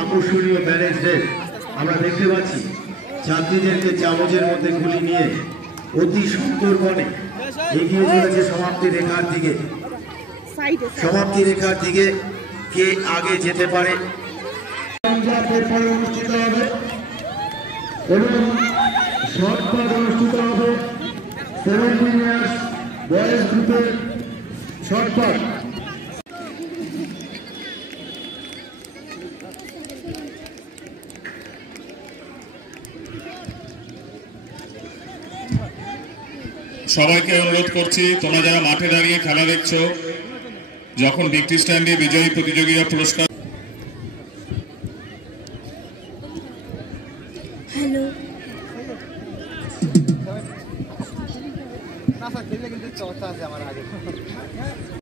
আকর্ষণীয় barrage race আমরা দেখতে পাচ্ছি যাত্রীদেরকে চামচের মধ্যে গুলি নিয়ে অতি সুন্দরবনে এগিয়ে চলেছে সমাপ্তি রেখার দিকে কে আগে যেতে পারে অনুষ্ঠিত হবে এবং শর্টপাট অনুষ্ঠিত হবে 17 ইয়ার্স বয়স গ্রুপের শর্টপাট। সবাইকে অনুরোধ করছি, তোমরা যারা মাঠে দাঁড়িয়ে খেলা দেখছো, যখন ভিক্টরি স্ট্যান্ডে বিজয়ী প্রতিযোগীরা পুরস্কার খেললে কিন্তু চর্চা আছে আমার আগে।